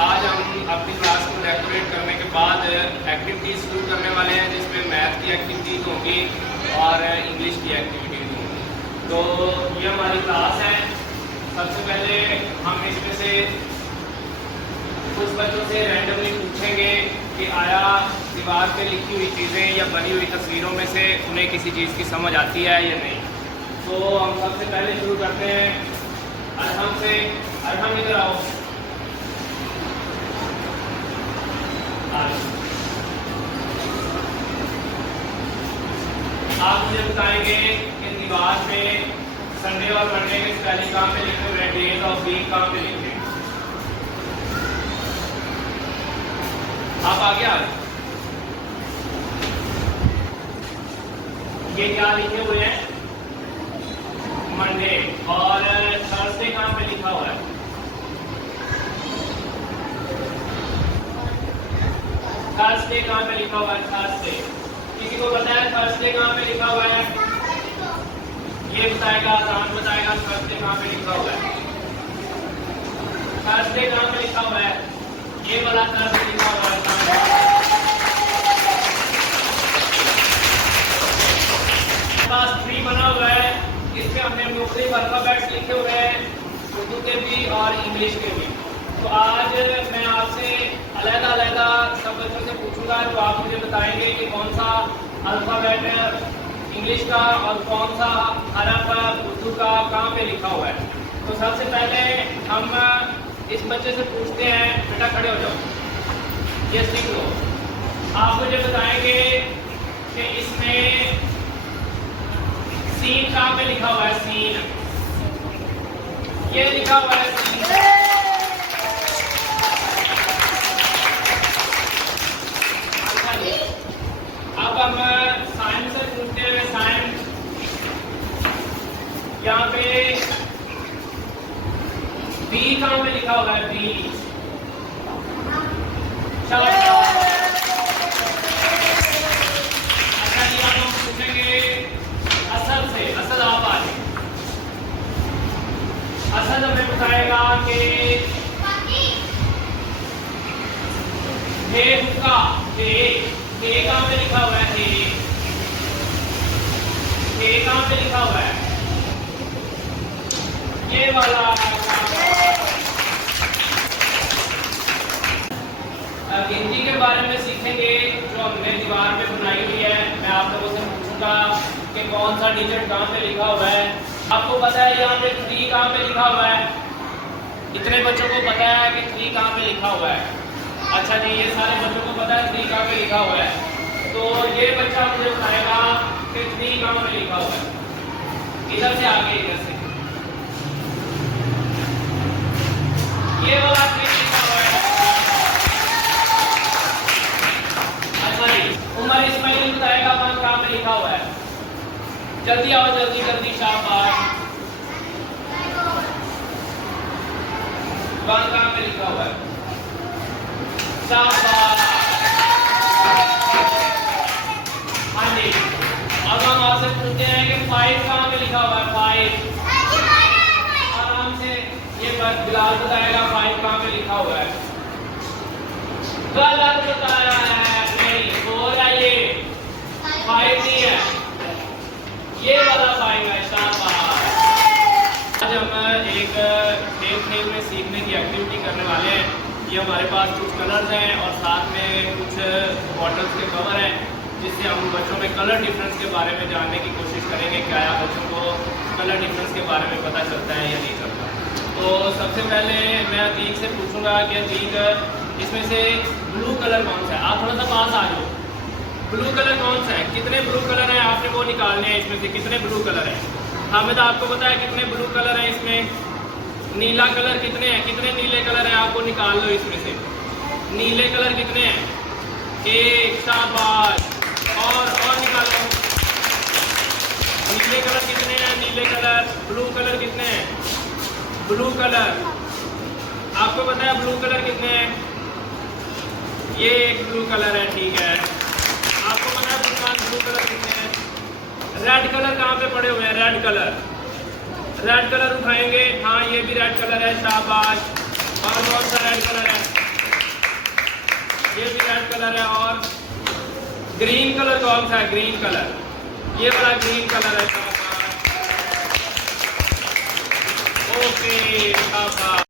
आज हम अपनी क्लास को डेकोरेट करने के बाद एक्टिविटीज़ शुरू करने वाले हैं, जिसमें मैथ की एक्टिविटीज़ होंगी और इंग्लिश की एक्टिविटीज़ होंगी। तो ये हमारी क्लास है। सबसे पहले हम इसमें से कुछ बच्चों से रैंडमली पूछेंगे कि आया दीवार पे लिखी हुई चीज़ें या बनी हुई तस्वीरों में से उन्हें किसी चीज़ की समझ आती है या नहीं। तो हम सबसे पहले शुरू करते हैं अरहम से। अरहम इधर आओ। आप मुझे बताएंगे कि दीवार पे संडे और मंडे के स्पेलिंग कहाँ पे लिखे हुए हैं, डेज ऑफ वीक कहाँ पे लिखे हैं। आप आगे आ जाओ। ये क्या लिखे हुए हैं, मंडे, और थर्सडे कहाँ पे लिखा हुआ है। थर्सडे कहाँ पे लिखा हुआ है, थर्सडे किसी को पता है थर्सडे कहाँ पे लिखा हुआ है? ये बताएगा, आसान बताएगा थर्सडे कहाँ पे लिखा हुआ है। थर्सडे कहाँ पे लिखा हुआ है? ये वाला थर्सडे लिखा हुआ है। पास 3 बना हुआ है, इसमें हमने मुख्तलिफ अल्फाबेट्स लिखे हुए हैं, उर्दू के भी और इंग्लिश के भी। तो आज मैं आपसे अलग-अलग सब बच्चों से पूछूंगा, तो आप मुझे बताएंगे कि कौन सा अल्फाबेट इंग्लिश का और कौन सा हरफ उर्दू का कहाँ पे लिखा हुआ है। तो सबसे पहले हम इस बच्चे से पूछते हैं, बेटा खड़े हो जाओ, ये सीख लो। आप मुझे बताएंगे कि इसमें सीन कहाँ पे लिखा हुआ है, सीन ये लिखा हुआ है, सीन। अब हम साइंस से पूछते हैं, साइंस यहाँ पे बी कहाँ पे लिखा हुआ है, बी। अच्छा जी, अब हम पूछेंगे असद से। असद आप आ जाए। असद हमें बताएगा कि हे हुक्का, हे कहाँ पे लिखा हुआ है, हे कहाँ पे लिखा हुआ है, ये वाला। गिनती के बारे में सीखेंगे जो हमने दीवार पे बनाई हुई है। मैं आप लोगों से पूछूंगा कि कौन सा डिजिट कहाँ पे लिखा हुआ है। आपको पता है यहाँ पे 3 कहाँ पे लिखा हुआ है? इतने बच्चों को पता है कि 3 कहाँ पे लिखा हुआ है? अच्छा जी, ये सारे बच्चों को पता है 3 कहाँ पे लिखा हुआ है। तो ये बच्चा मुझे बताएगा कि 3 कहाँ पे लिखा हुआ है। इधर से आगे, इधर से ये वाला 3 लिखा हुआ है। अच्छा जी, उमर इस्माइल बताएगा 1 कहाँ पे लिखा हुआ है। जल्दी आओ, जल्दी जल्दी, शाबाश। 1 कहाँ पे लिखा हुआ है, शाबाश। हाँ जी, अब हम आपसे पूछते हैं कि 5 कहाँ पे लिखा हुआ है, 5। आराम से, ये बस बिलाल बताएगा 5 कहाँ पे लिखा हुआ है। गलत बताया है, नहीं हो रहा, ये 5 नहीं है, ये वाला 5 है, शाबाश। आज हम एक खेल में सीखने की एक्टिविटी करने वाले हैं। ये हमारे पास कुछ कलर्स हैं और साथ में कुछ बॉटल्स के कवर हैं, जिससे हम बच्चों में कलर डिफरेंस के बारे में जानने की कोशिश करेंगे, क्या बच्चों को कलर डिफरेंस के बारे में पता चलता है या नहीं चलता। तो सबसे पहले मैं अतीक से पूछूंगा कि अतीक, इसमें से ब्लू कलर कौन सा है? आप थोड़ा सा पास आ जाओ। ब्लू कलर कौन सा है? कितने ब्लू कलर हैं आपने वो निकालने हैं। इसमें से कितने ब्लू कलर हैं? हामिद, आपको पता है कितने ब्लू कलर हैं इसमें? नीला कलर कितने हैं? कितने नीले कलर हैं आपको निकाल लो इसमें से। नीले कलर कितने हैं? 1, शाबाश। और निकालो। नीले कलर कितने हैं? नीले कलर। ब्लू कलर कितने हैं? ब्लू कलर आपको पता है ब्लू कलर कितने हैं? ये एक ब्लू कलर है, ठीक है। आपको पता है ब्लू कलर कितने हैं? रेड कलर कहाँ पे पड़े हुए हैं? रेड कलर उठाएंगे। हाँ, ये भी रेड कलर है, शाबाश। और कौन सा रेड कलर है? ये भी रेड कलर है। और ग्रीन कलर कौन सा है? ग्रीन कलर, ये वाला ग्रीन कलर है।